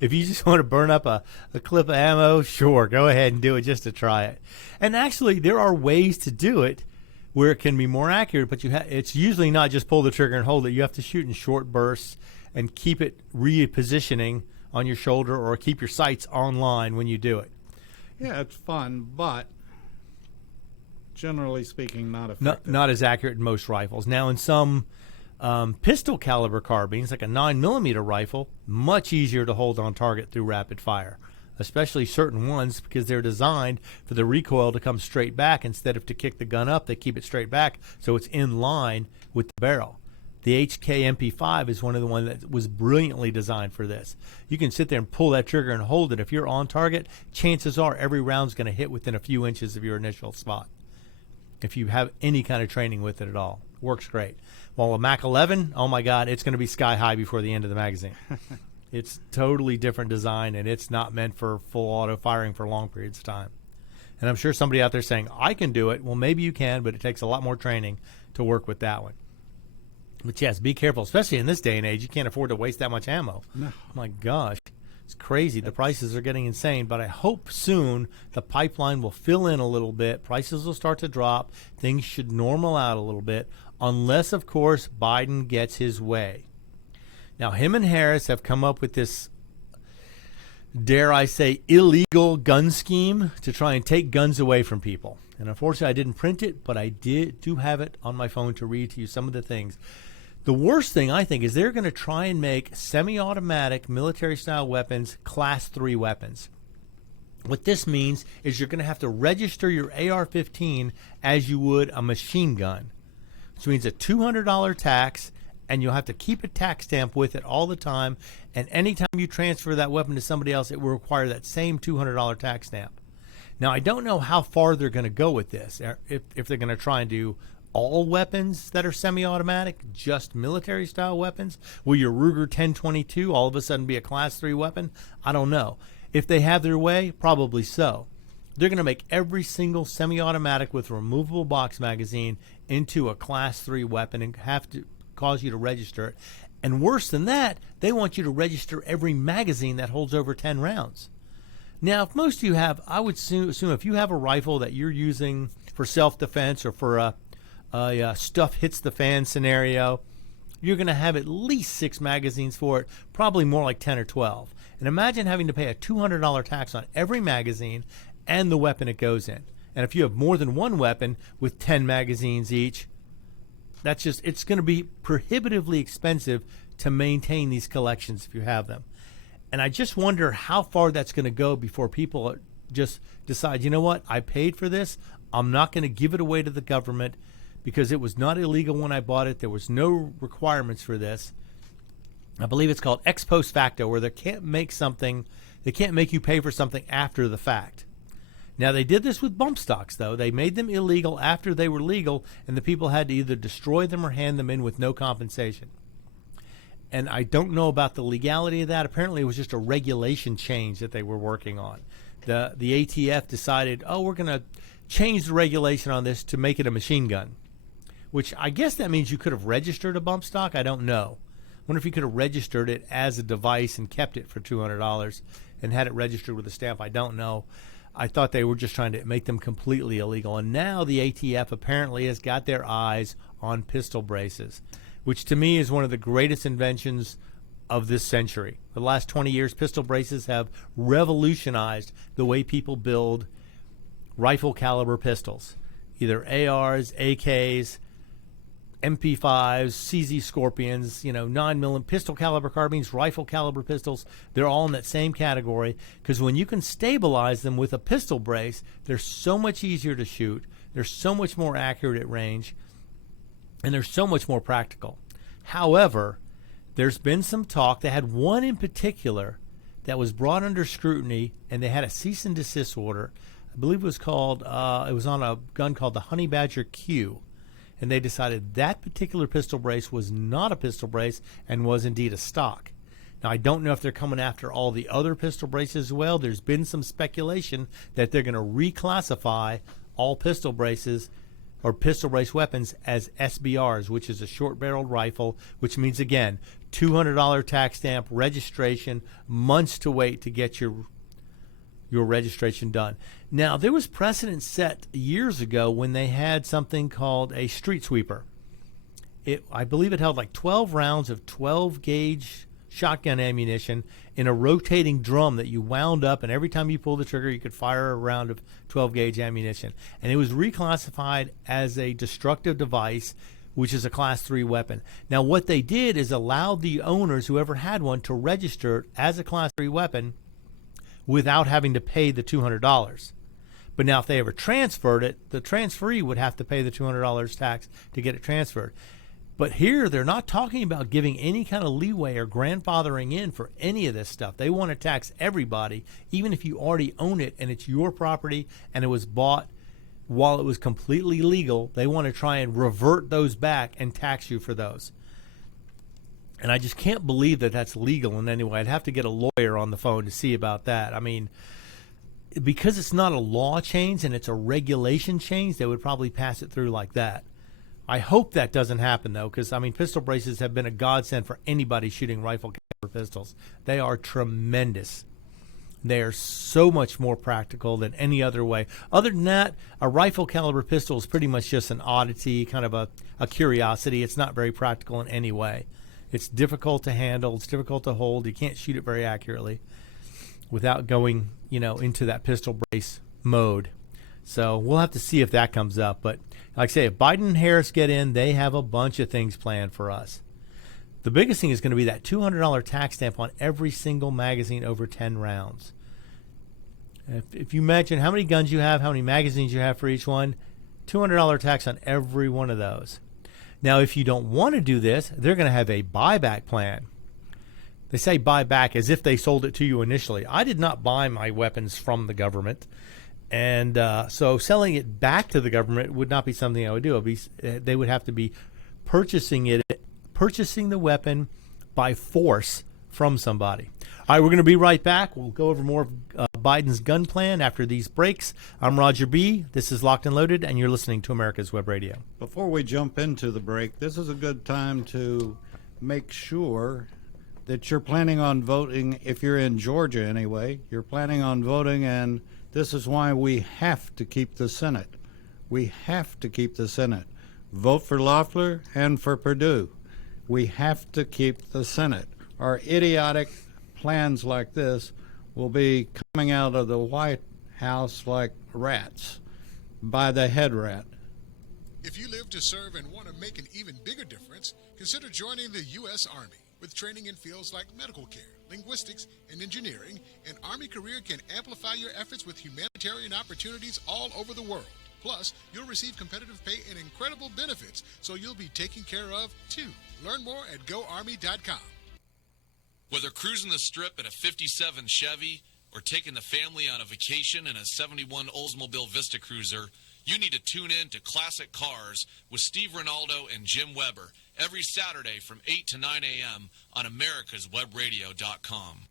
If you just want to burn up a clip of ammo, sure, go ahead and do it just to try it. And actually, there are ways to do it where it can be more accurate, but it's usually not just pull the trigger and hold it. You have to shoot in short bursts and keep it repositioning on your shoulder, or keep your sights online when you do it. Yeah, it's fun, but generally speaking, not effective. Not as accurate in most rifles. Now, in some pistol caliber carbines, like a 9mm rifle, much easier to hold on target through rapid fire, especially certain ones, because they're designed for the recoil to come straight back instead of to kick the gun up. They keep it straight back so it's in line with the barrel. The HK MP5 is one of the ones that was brilliantly designed for this. You can sit there and pull that trigger and hold it. If you're on target, chances are every round's going to hit within a few inches of your initial spot, if you have any kind of training with it at all. Works great. While a Mac 11, oh my God, it's going to be sky high before the end of the magazine. It's totally different design, and it's not meant for full auto firing for long periods of time. And I'm sure somebody out there saying, I can do it. Well, maybe you can, but it takes a lot more training to work with that one. But yes, be careful, especially in this day and age. You can't afford to waste that much ammo. No. My gosh, it's crazy. The prices are getting insane, but I hope soon the pipeline will fill in a little bit. Prices will start to drop. Things should normal out a little bit, unless, of course, Biden gets his way. Now, him and Harris have come up with this, dare I say, illegal gun scheme to try and take guns away from people. And unfortunately, I didn't print it, but I do have it on my phone to read to you some of the things. The worst thing, I think, is they're going to try and make semi-automatic military-style weapons Class 3 weapons. What this means is you're going to have to register your AR-15 as you would a machine gun, which means a $200 tax and you'll have to keep a tax stamp with it all the time. And anytime you transfer that weapon to somebody else, it will require that same $200 tax stamp. Now, I don't know how far they're going to go with this. If they're going to try and do all weapons that are semi-automatic, just military-style weapons, will your Ruger 1022 all of a sudden be a Class 3 weapon? I don't know. If they have their way, probably so. They're going to make every single semi-automatic with removable box magazine into a Class 3 weapon and have to cause you to register it. And worse than that, they want you to register every magazine that holds over 10 rounds. Now, if most of you have, I would assume if you have a rifle that you're using for self-defense or for a stuff hits the fan scenario, you're going to have at least 6 magazines for it, probably more like 10 or 12. And imagine having to pay a $200 tax on every magazine and the weapon it goes in. And if you have more than one weapon with 10 magazines each, it's going to be prohibitively expensive to maintain these collections if you have them. And I just wonder how far that's going to go before people just decide, you know what, I paid for this. I'm not going to give it away to the government because it was not illegal when I bought it. There was no requirements for this. I believe it's called ex post facto, where they can't make you pay for something after the fact. Now, they did this with bump stocks, though. They made them illegal after they were legal, and the people had to either destroy them or hand them in with no compensation. And I don't know about the legality of that. Apparently, it was just a regulation change that they were working on. The ATF decided, we're going to change the regulation on this to make it a machine gun, which I guess that means you could have registered a bump stock. I don't know. I wonder if you could have registered it as a device and kept it for $200 and had it registered with a stamp. I don't know. I thought they were just trying to make them completely illegal. And now the ATF apparently has got their eyes on pistol braces, which to me is one of the greatest inventions of this century. For the last 20 years, pistol braces have revolutionized the way people build rifle caliber pistols, either ARs, AKs, MP5s, CZ Scorpions, 9mm pistol caliber carbines, rifle caliber pistols. They're all in that same category because when you can stabilize them with a pistol brace, they're so much easier to shoot. They're so much more accurate at range, and they're so much more practical. However, there's been some talk. They had one in particular that was brought under scrutiny, and they had a cease and desist order. I believe it was called, it was on a gun called the Honey Badger Q. And they decided that particular pistol brace was not a pistol brace and was indeed a stock. Now, I don't know if they're coming after all the other pistol braces as well. There's been some speculation that they're going to reclassify all pistol braces or pistol brace weapons as SBRs, which is a short-barreled rifle, which means, again, $200 tax stamp, registration, months to wait to get your registration done. Now, there was precedent set years ago when they had something called a street sweeper. I believe it held like 12 rounds of 12-gauge shotgun ammunition in a rotating drum that you wound up, and every time you pulled the trigger, you could fire a round of 12-gauge ammunition. And it was reclassified as a destructive device, which is a Class 3 weapon. Now, what they did is allowed the owners, whoever had one, to register it as a Class 3 weapon without having to pay the $200. But now if they ever transferred it, the transferee would have to pay the $200 tax to get it transferred. But here they're not talking about giving any kind of leeway or grandfathering in for any of this stuff. They want to tax everybody, even if you already own it and it's your property and it was bought while it was completely legal. They want to try and revert those back and tax you for those. And I just can't believe that that's legal in any way. I'd have to get a lawyer on the phone to see about that. I mean, because it's not a law change and it's a regulation change, they would probably pass it through like that. I hope that doesn't happen, though, because, pistol braces have been a godsend for anybody shooting rifle caliber pistols. They are tremendous. They are so much more practical than any other way. Other than that, a rifle caliber pistol is pretty much just an oddity, kind of a curiosity. It's not very practical in any way. It's difficult to handle. It's difficult to hold. You can't shoot it very accurately without going, into that pistol brace mode. So we'll have to see if that comes up. But like I say, if Biden and Harris get in, they have a bunch of things planned for us. The biggest thing is going to be that $200 tax stamp on every single magazine over 10 rounds. If you imagine how many guns you have, how many magazines you have for each one, $200 tax on every one of those. Now, if you don't want to do this, they're going to have a buyback plan. They say buyback as if they sold it to you initially. I did not buy my weapons from the government. And so selling it back to the government would not be something I would do. They would have to be purchasing the weapon by force from somebody. All right, we're going to be right back. We'll go over more of Biden's gun plan after these breaks. I'm Roger B. This is Locked and Loaded, and you're listening to America's Web Radio. Before we jump into the break, this is a good time to make sure that you're planning on voting. If you're in Georgia anyway, you're planning on voting, and this is why we have to keep the Senate. We have to keep the Senate. Vote for Loeffler and for Perdue. We have to keep the Senate. Our idiotic plans like this will be coming out of the White House like rats by the head rat. If you live to serve and want to make an even bigger difference, consider joining the U.S. Army. With training in fields like medical care, linguistics, and engineering, an Army career can amplify your efforts with humanitarian opportunities all over the world. Plus, you'll receive competitive pay and incredible benefits, so you'll be taken care of, too. Learn more at GoArmy.com. Whether cruising the strip in a 57 Chevy or taking the family on a vacation in a 71 Oldsmobile Vista Cruiser, you need to tune in to Classic Cars with Steve Ronaldo and Jim Weber every Saturday from 8 to 9 a.m. on americaswebradio.com.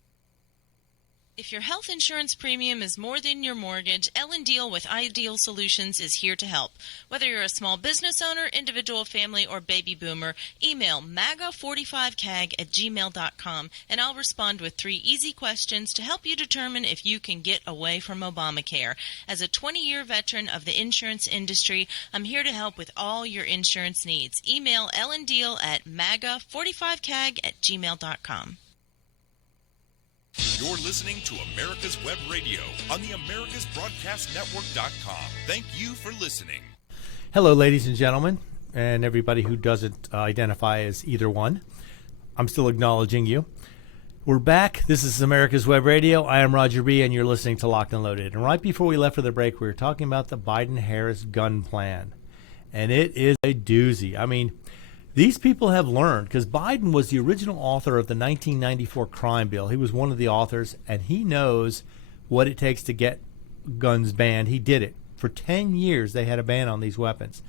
If your health insurance premium is more than your mortgage, Ellen Deal with Ideal Solutions is here to help. Whether you're a small business owner, individual family, or baby boomer, email MAGA45CAG@gmail.com and I'll respond with 3 easy questions to help you determine if you can get away from Obamacare. As a 20-year veteran of the insurance industry, I'm here to help with all your insurance needs. Email Ellen Deal at MAGA45CAG@gmail.com. You're listening to America's Web Radio on the AmericasBroadcastNetwork.com. Thank you for listening. Hello, ladies and gentlemen, and everybody who doesn't identify as either one. I'm still acknowledging you. We're back. This is America's Web Radio. I am Roger B., and you're listening to Locked and Loaded. And right before we left for the break, we were talking about the Biden-Harris gun plan. And it is a doozy. I mean, these people have learned, because Biden was the original author of the 1994 crime bill. He was one of the authors, and he knows what it takes to get guns banned. He did it. For 10 years, they had a ban on these weapons.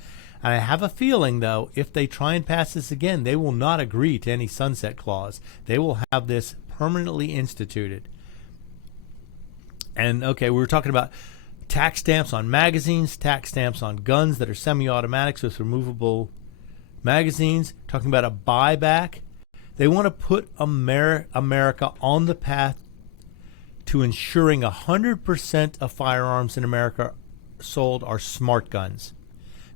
And I have a feeling, though, if they try and pass this again, they will not agree to any sunset clause. They will have this permanently instituted. And, okay, we were talking about tax stamps on magazines, tax stamps on guns that are semi-automatics with removable magazines, talking about a buyback. They want to put America on the path to ensuring 100% of firearms in America sold are smart guns.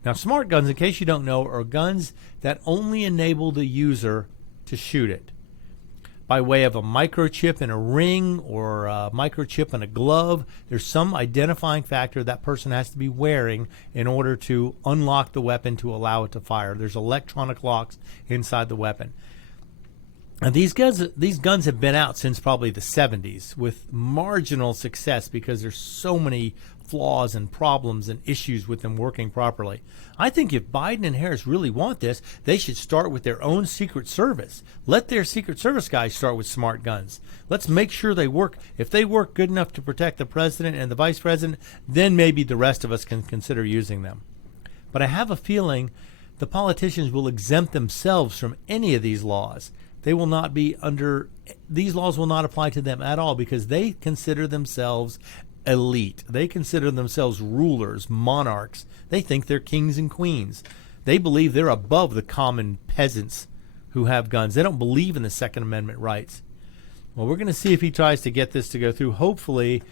Now, smart guns, in case you don't know, are guns that only enable the user to shoot it by way of a microchip in a ring or a microchip in a glove. There's some identifying factor that person has to be wearing in order to unlock the weapon to allow it to fire. There's electronic locks inside the weapon. And these guns have been out since probably the 70s with marginal success because there's so many flaws and problems and issues with them working properly. I think if Biden and Harris really want this, they should start with their own Secret Service. Let their Secret Service guys start with smart guns. Let's make sure they work. If they work good enough to protect the president and the vice president, then maybe the rest of us can consider using them. But I have a feeling the politicians will exempt themselves from any of these laws. They will not be under, these laws will not apply to them at all because they consider themselves elite. They consider themselves rulers, monarchs. They think they're kings and queens. They believe they're above the common peasants who have guns. They don't believe in the Second Amendment rights. Well, we're going to see if he tries to get this to go through. Hopefully,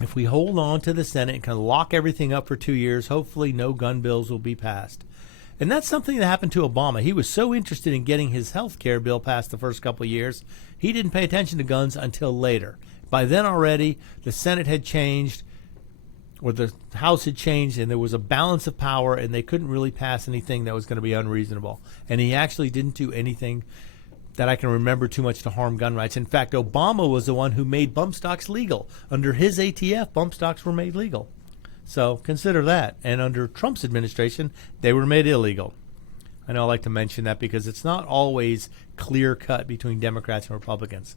if we hold on to the Senate and kind of lock everything up for 2 years, hopefully no gun bills will be passed. And that's something that happened to Obama. He was so interested in getting his health care bill passed the first couple of years, he didn't pay attention to guns until later. By then already, the Senate had changed, or the House had changed, and there was a balance of power, and they couldn't really pass anything that was going to be unreasonable. And he actually didn't do anything that I can remember too much to harm gun rights. In fact, Obama was the one who made bump stocks legal. Under his ATF, bump stocks were made legal. So consider that. And under Trump's administration, they were made illegal. I know I like to mention that because it's not always clear cut between Democrats and Republicans.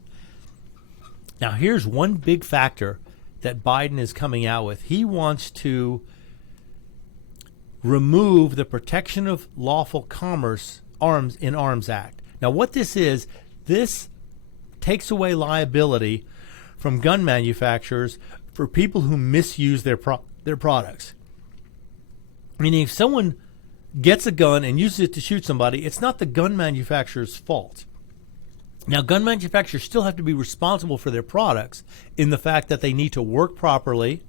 Now, here's one big factor that Biden is coming out with. He wants to remove the Protection of Lawful Commerce Arms Act. Now, what this takes away liability from gun manufacturers for people who misuse their products. Meaning, if someone gets a gun and uses it to shoot somebody, it's not the gun manufacturer's fault. Now, gun manufacturers still have to be responsible for their products in the fact that they need to work properly,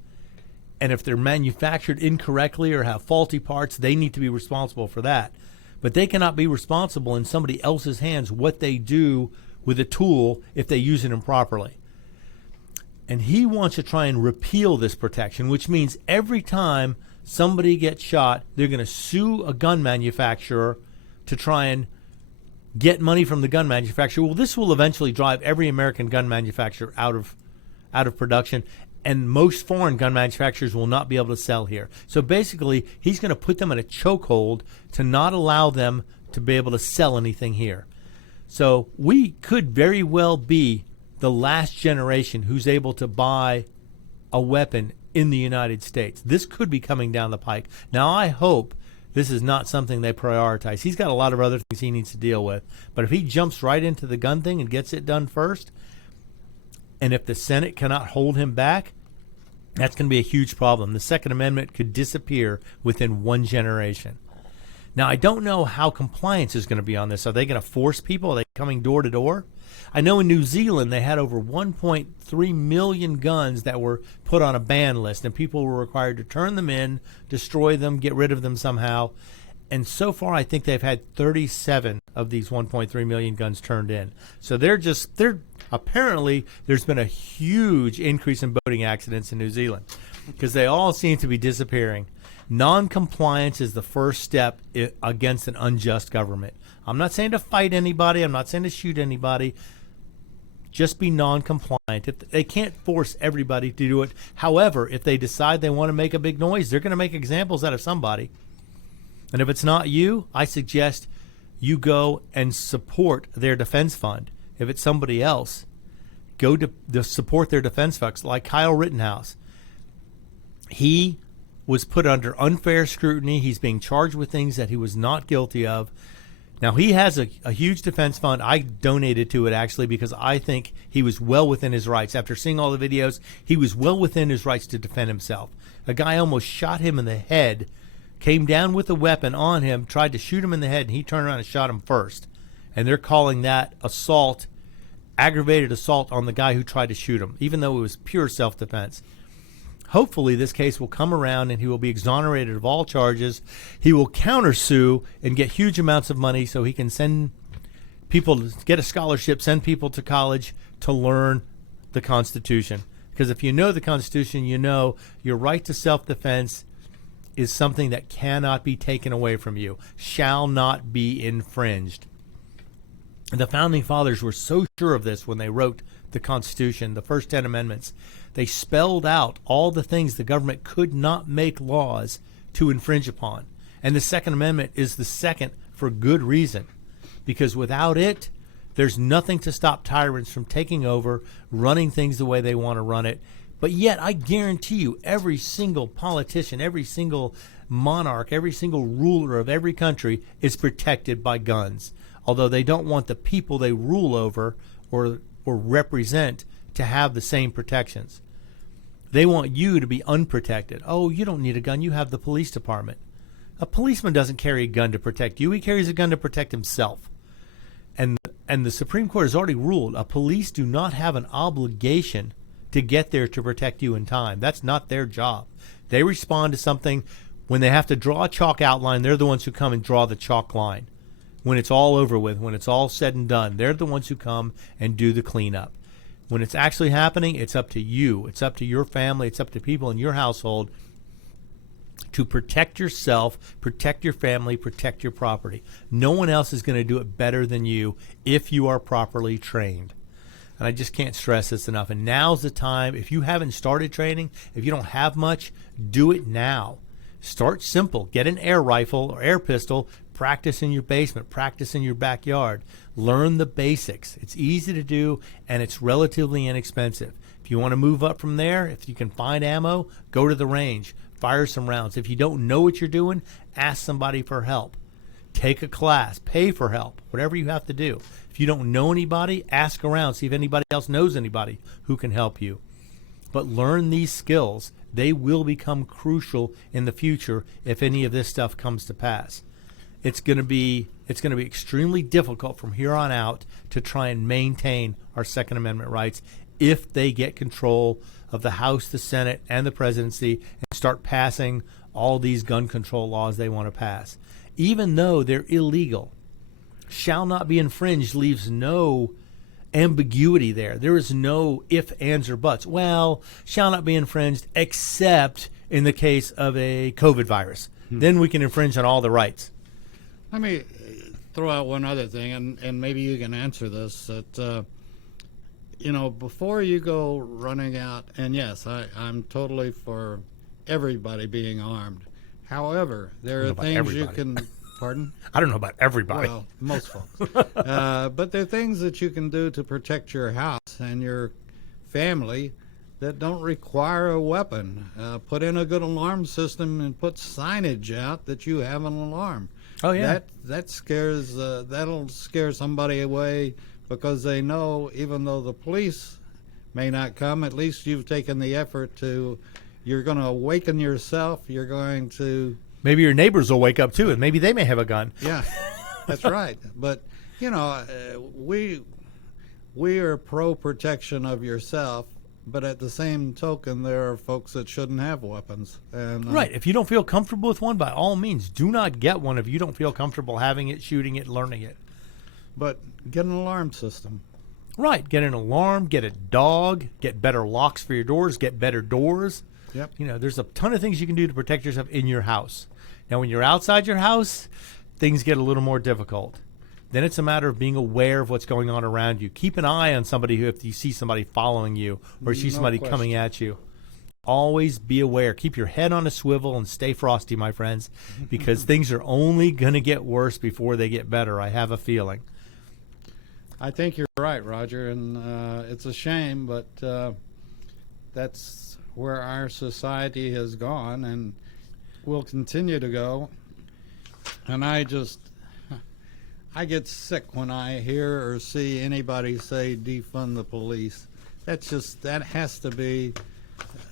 and if they're manufactured incorrectly or have faulty parts, they need to be responsible for that. But they cannot be responsible in somebody else's hands what they do with a tool if they use it improperly. And he wants to try and repeal this protection, which means every time somebody gets shot, they're going to sue a gun manufacturer to try and get money from the gun manufacturer. Well, this will eventually drive every American gun manufacturer out of production, and most foreign gun manufacturers will not be able to sell here. So basically, he's going to put them in a chokehold to not allow them to be able to sell anything here. So we could very well be the last generation who's able to buy a weapon in the United States. This could be coming down the pike. Now, I hope this is not something they prioritize. He's got a lot of other things he needs to deal with. But if he jumps right into the gun thing and gets it done first, and if the Senate cannot hold him back, that's going to be a huge problem. The Second Amendment could disappear within one generation. Now, I don't know how compliance is going to be on this. Are they going to force people? Are they coming door to door? I know in New Zealand they had over 1.3 million guns that were put on a ban list, and people were required to turn them in, destroy them, get rid of them somehow. And so far, I think they've had 37 of these 1.3 million guns turned in. So they're apparently there's been a huge increase in boating accidents in New Zealand because they all seem to be disappearing. Non-compliance is the first step against an unjust government. I'm not saying to fight anybody. I'm not saying to shoot anybody. Just be non-compliant. If they can't force everybody to do it. However, if they decide they want to make a big noise, they're going to make examples out of somebody. And if it's not you, I suggest you go and support their defense fund. If it's somebody else, go to support their defense funds, like Kyle Rittenhouse. He was put under unfair scrutiny. He's being charged with things that he was not guilty of. Now, he has a huge defense fund. I donated to it, actually, because I think he was well within his rights. After seeing all the videos, he was well within his rights to defend himself. A guy almost shot him in the head, came down with a weapon on him, tried to shoot him in the head, and he turned around and shot him first. And they're calling that assault, aggravated assault on the guy who tried to shoot him, even though it was pure self-defense. Hopefully this case will come around and he will be exonerated of all charges. He will countersue and get huge amounts of money so he can send people to get a scholarship, send people to college to learn the Constitution. Because if you know the Constitution, you know your right to self-defense is something that cannot be taken away from you, shall not be infringed. The Founding Fathers were so sure of this when they wrote the Constitution, the first 10 amendments. They spelled out all the things the government could not make laws to infringe upon. And the Second Amendment is the second for good reason, because without it, there's nothing to stop tyrants from taking over, running things the way they want to run it. But yet, I guarantee you, every single politician, every single monarch, every single ruler of every country is protected by guns, although they don't want the people they rule over or represent to have the same protections. They want you to be unprotected. Oh, you don't need a gun. You have the police department. A policeman doesn't carry a gun to protect you. He carries a gun to protect himself. And the Supreme Court has already ruled police do not have an obligation to get there to protect you in time. That's not their job. They respond to something when they have to draw a chalk outline. They're the ones who come and draw the chalk line. When it's all over with, when it's all said and done, they're the ones who come and do the cleanup. When it's actually happening, it's up to you. It's up to your family. It's up to people in your household to protect yourself, protect your family, protect your property. No one else is going to do it better than you if you are properly trained. And I just can't stress this enough. And now's the time. If you haven't started training, if you don't have much, do it now. Start simple. Get an air rifle or air pistol. Practice in your basement. Practice in your backyard. Learn the basics. It's easy to do, and it's relatively inexpensive. If you want to move up from there, if you can find ammo, go to the range. Fire some rounds. If you don't know what you're doing, ask somebody for help. Take a class. Pay for help. Whatever you have to do. If you don't know anybody, ask around. See if anybody else knows anybody who can help you. But learn these skills. They will become crucial in the future if any of this stuff comes to pass. It's going to be extremely difficult from here on out to try and maintain our Second Amendment rights if they get control of the House, the Senate, and the presidency and start passing all these gun control laws they want to pass. Even though they're illegal, shall not be infringed leaves no ambiguity there. There is no if, ands, or buts. Well, shall not be infringed except in the case of a COVID virus. Then we can infringe on all the rights. Let me throw out one other thing, and maybe you can answer this. That before you go running out, and yes, I'm totally for everybody being armed. However, there are things you can. Pardon? I don't know about everybody. Well, most folks. But there are things that you can do to protect your house and your family that don't require a weapon. Put in a good alarm system and put signage out that you have an alarm. Oh yeah. That scares. That'll scare somebody away because they know even though the police may not come, at least you've taken the effort to. You're going to awaken yourself. You're going to. Maybe your neighbors will wake up too, and maybe they may have a gun. Yeah, that's right. But we are pro protection of yourself. But at the same token, there are folks that shouldn't have weapons. And right. If you don't feel comfortable with one, by all means, do not get one if you don't feel comfortable having it, shooting it, learning it. But get an alarm system. Right. Get an alarm, get a dog, get better locks for your doors, get better doors. Yep. There's a ton of things you can do to protect yourself in your house. Now, when you're outside your house, things get a little more difficult. Then it's a matter of being aware of what's going on around you. Keep an eye on somebody if you see somebody following you or see somebody coming at you. Always be aware. Keep your head on a swivel and stay frosty, my friends, because things are only going to get worse before they get better. I have a feeling. I think you're right, Roger, and it's a shame, but that's where our society has gone and will continue to go. And I get sick when I hear or see anybody say defund the police. That has to be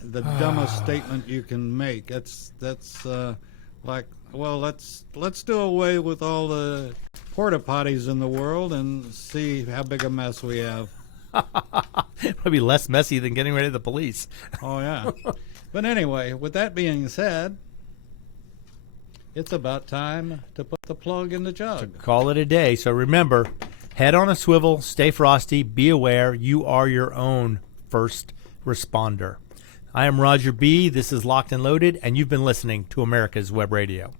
the dumbest statement you can make. That's like, well, let's do away with all the porta potties in the world and see how big a mess we have. It'll be less messy than getting rid of the police. Oh yeah. But anyway, with that being said, it's about time to put the plug in the jug. Call it a day. So remember, head on a swivel, stay frosty, be aware. You are your own first responder. I am Roger B. This is Locked and Loaded, and you've been listening to America's Web Radio.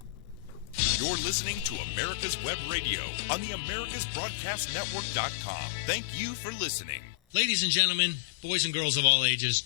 You're listening to America's Web Radio on the AmericasBroadcastNetwork.com. Thank you for listening. Ladies and gentlemen, boys and girls of all ages,